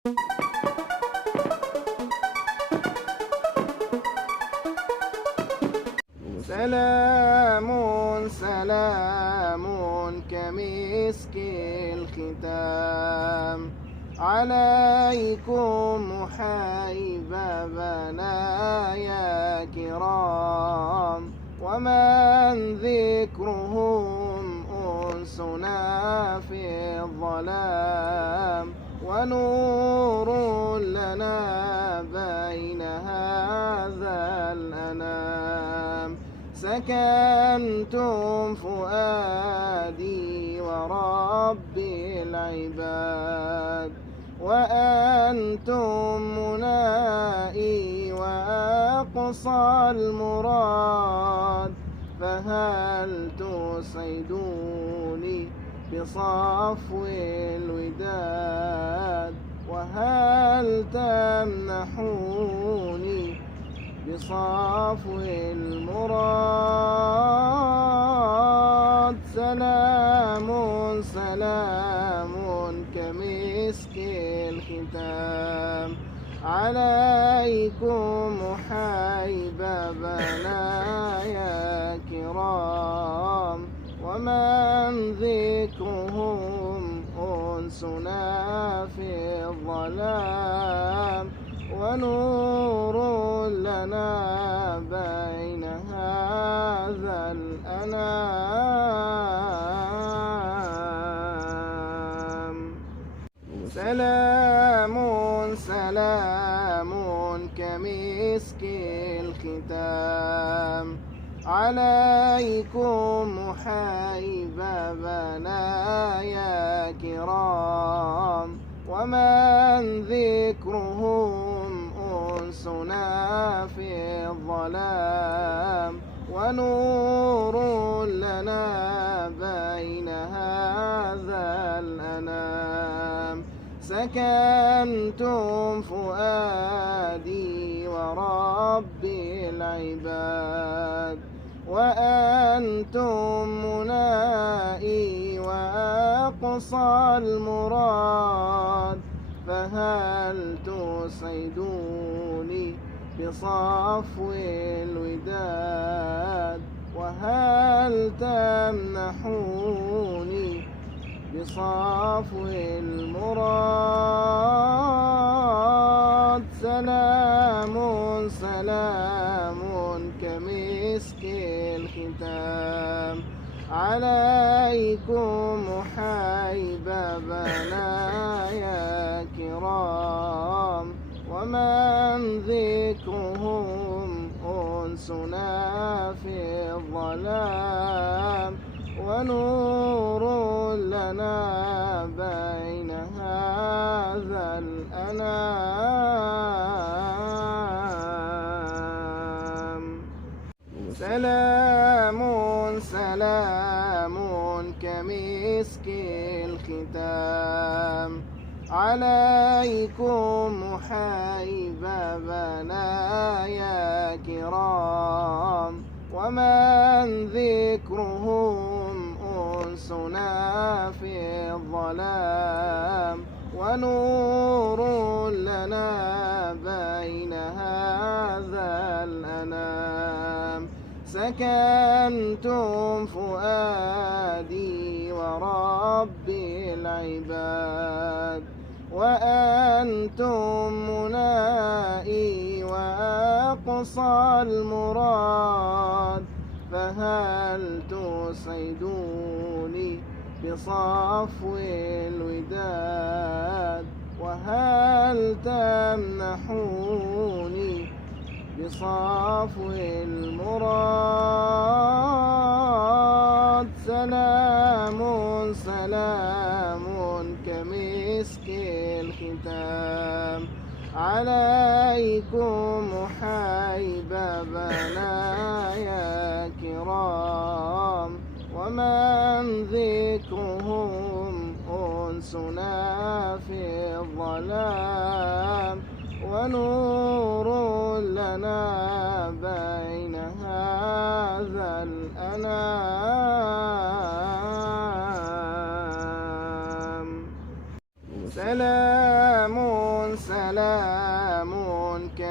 سلام سلام كمسك الختام عليكم حبابنا يا كرام، ومن ذكرهم أنسنا في الظلام، ونور لنا بين هذا الأنام. سكنتم فؤادي ورب العباد، وأنتم منائي وأقصى المراد، فهل تسعدوني بصفو الوداد، وهل تمنحوني بصفو المراد؟ سلام سلام كمسك الختام عليكم حبابنا يا كرام، ومن ذكرهم أنسنا في الظلام، ونور لنا بين هذا الأنام. سلام سلام كمسك الختام عليكم حبابنا يا كرام، ومن ذكرهم أنسنا في الظلام، ونور لنا بين هذا الأنام. سكنتم فؤادي ورب العباد، وأنتم منائي وأقصى المراد، فهل تسعدوني بصفو الوداد، وهل تمنحوني بصفو المراد؟ سلام سلام كمسك الختام عليكم حبابنا يا كرام، ومن ذكرهم أنسنا في الظلام، ونور لنا بين هذا الأنام. سلام سلام كمسك الختام عليكم حبابنا يا كرام، ومن ذكرهم أنسنا في الظلام، ونور لنا بين هذا الأنام. سكنتم فؤادي ورب العباد، وأنتم منائي وأقصى المراد، فهل تسعدوني بصفو الوداد، وهل تمنحوني بصفو المراد؟ سلام سلام كمسك الختام عليكم حبابنا يا كرام، ومن ذكرهم أنسنا في الظلام، ونور لنا بين هذا الأنام. سلام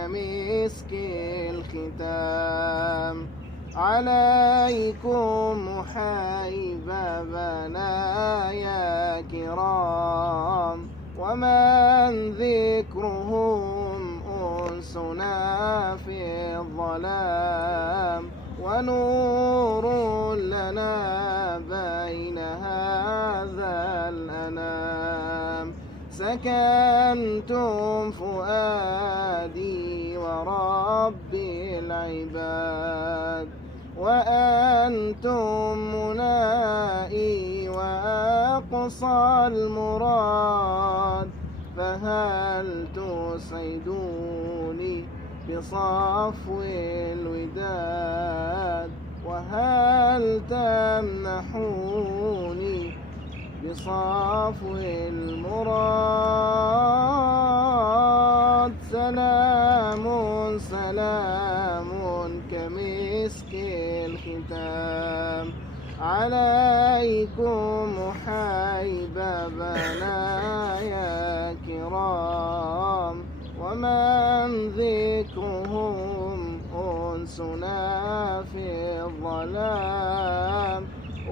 كمسك الختام. عليكم حبابنا يا كرام، ومن ذكرهم أنسنا في الظلام، ونور لنا بين هذا الأنام. سكنتم فؤادي وربي العباد، وأنتم منائي وأقصى المراد. فهل تسعدوني بصفو الوداد، وهل تمنحوني بصفو المراد؟ سلام سلام كمسك الختام، عليكم حبابنا يا كرام، ومن ذكرهم أنسنا في الظلام،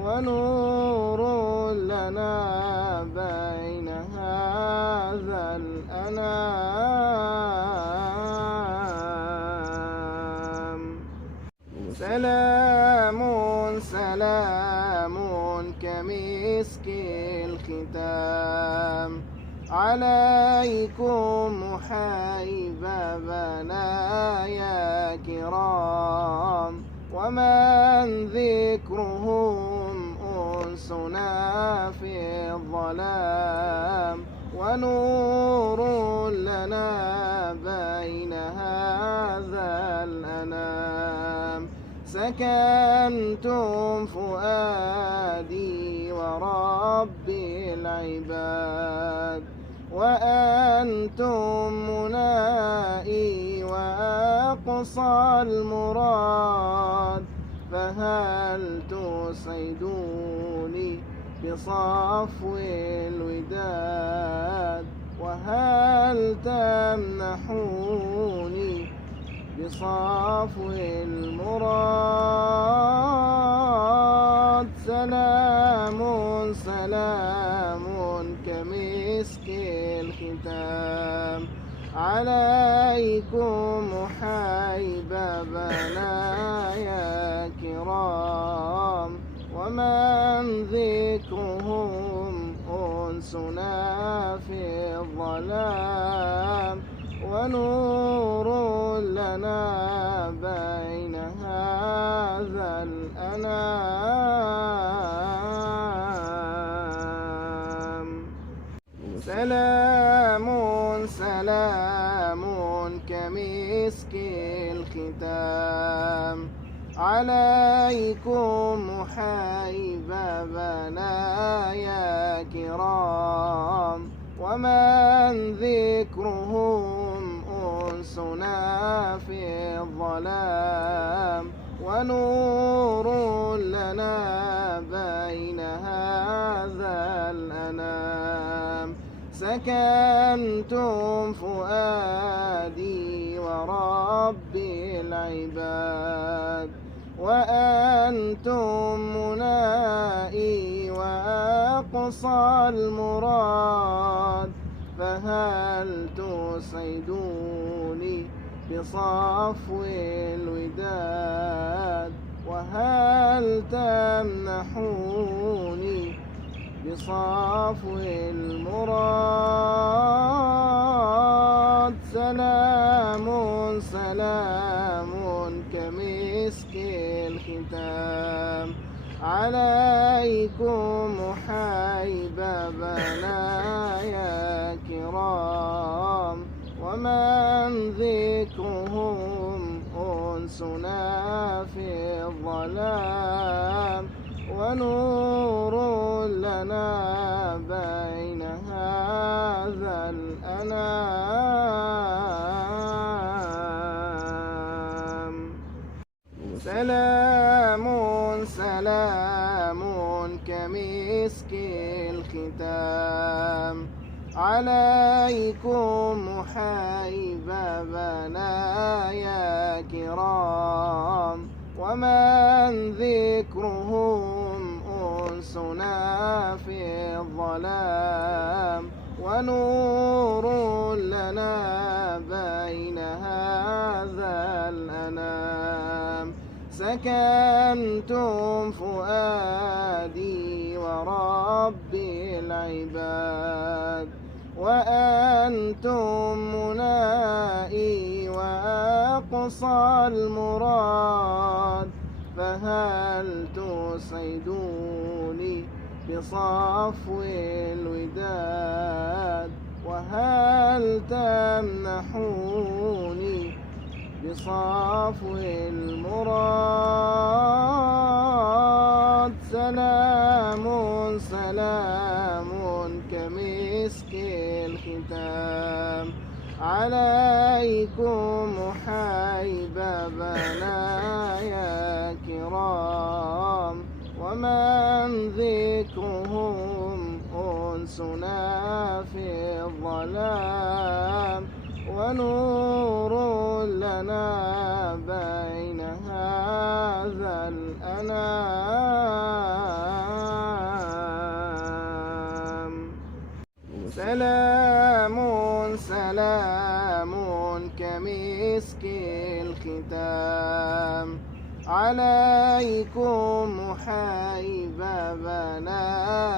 ونور لنا بين هذا الأنام. سلام سلام كمسك الختام، عليكم حبابنا يا كرام، ومن ذكرهم أنسنا في الظلام، ونور لنا بين هذا الأنام. سكنتم فؤادي وربي العباد، وأنتم منائي وأقصى المراد. فهل تسعدوني بصفو الوداد، وهل تمنحوني بصفو المراد؟ سلام سلام كمسك الختام، عليكم حبابنا يا كرام، ومن ذكرهم أنسنا في الظلام، ونور لنا بين هذا الأنام. سلام سلام كمسك الختام، عليكم حبابنا يا كرام، ومن ذكرهم أنسنا في الظلام، ونور لنا بين هذا الأنام. سكنتم فؤادي وربي العباد، وأنتم منائي وأقصى المراد. فهل تسعدوني بصفو الوداد، وهل تمنحوني بصفو المراد؟ سلام سلام كمسك الختام، عليكم حبابنا يا كرام، ومن ذكرهم أنسنا في الظلام، ونور لنا بين هذا الأنام. سلام سلام كمسك الختام، عليكم حيبابنا يا كرام، ومن ذكرهم أنسنا في الظلام، ونور لنا بين هذا الأنام. سكنتم فؤادي وربي العباد، وأنتم منائي وأقصى المراد، فهل تسعدوني بصفو الوداد، وهل تمنحوني بصفو المراد؟ سلام سلام كمسك الختام عليكم حيبابنا يا كرام، ومن ذكرهم أنسنا في الظلام، ونور لنا بين هذا الأنام. سلام سلام كمسك الختام عليكم حيبابنا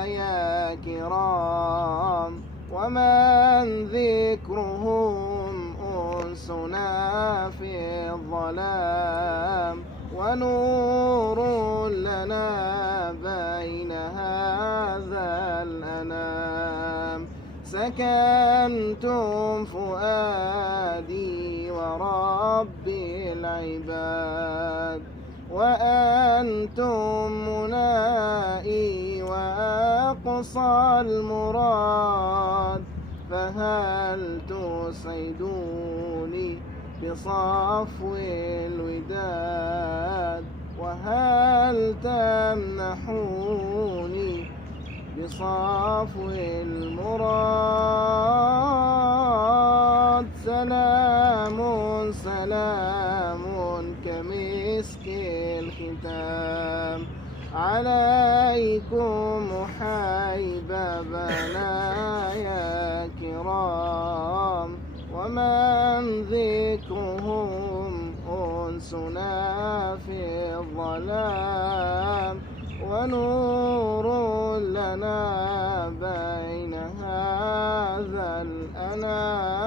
يا كرام، ومن ذكرهم أنسنا في الظلام، ونور لنا بين هذا الأنام. سكنتم فؤادي وربي العباد، وأنتم منائي وأقصى المراد، فهل تسعدوني بصفو الوداد، وهل تمنحوني بصفو المراد؟ سلام سلام كمسك الختام عليكم حيبابنا يا كرام، ومن ذكرهم أنسنا في الظلام، ونور لنا بين هذا الأنام.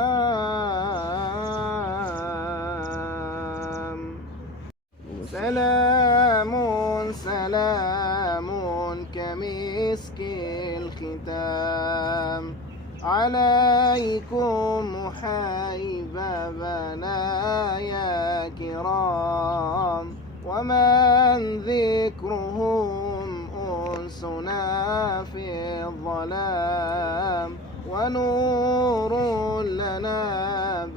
سلام سلام كمسك الختام عليكم حيبابنا يا كرام، ومن ذكرهم أنسنا في الظلام، ونور لنا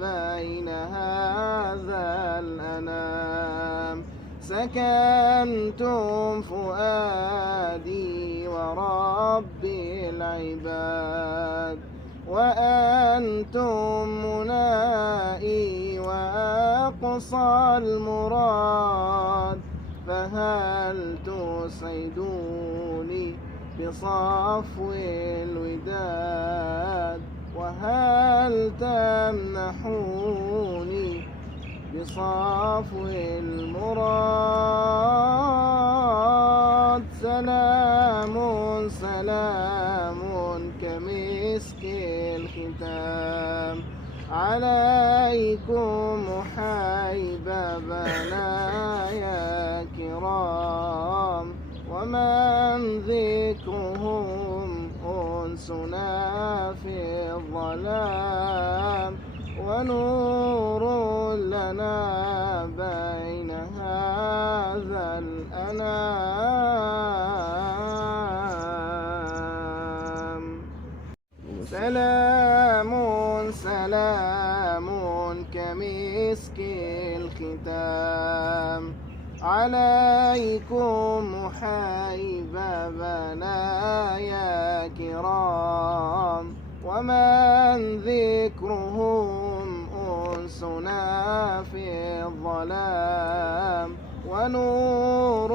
بين هذا الأنام. سكنتم فؤادي وربي العباد، وأنتم منائي وأقصى المراد، فهل تسعدوني بصفو الوداد، وهل تمنحوني بصفو المراد؟ سلام سلام كمسك الختام عليكم حيبابنا يا كرام، ومن ذكرهم أنسنا في الظلام، ونور لنا بين هذا الأنام. سلام سلام كمسك الختام عليكم حيبابنا يا كرام، ومن ذكرهم أنسنا في الظلام ونور